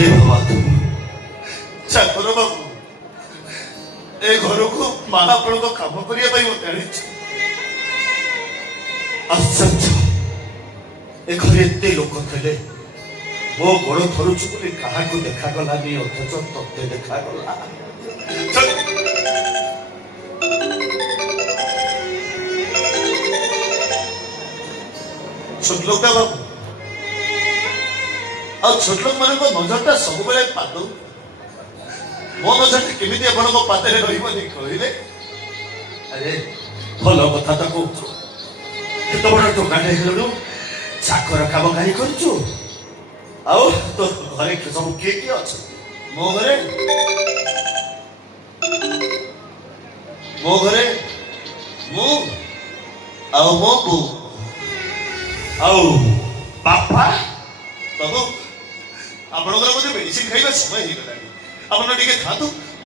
हे भगवान चाकर बाबू ए घर को माँ आपण काम करने आश्चर्य ए घर एत लोक थे मो गोड़ धरुचु बोली क्या देखागलानी अथच ते देखागला छोट लोक बाबू आ छोट लोक मान नजरटा सब बेले पाद मो नजर केमी आपण पाते रही कहले अरे भल कथा तो कौच एत बड़ टोकाटे हेलु चाकर काम कहीं करूँ आओ तो घरे सब किए किए अच्छे मो घरे मु आओ मो बो आओ बापा बाबू आपणकर बोधे मेडिसिन खाइबा समय हो गलानी आपण टिके खातु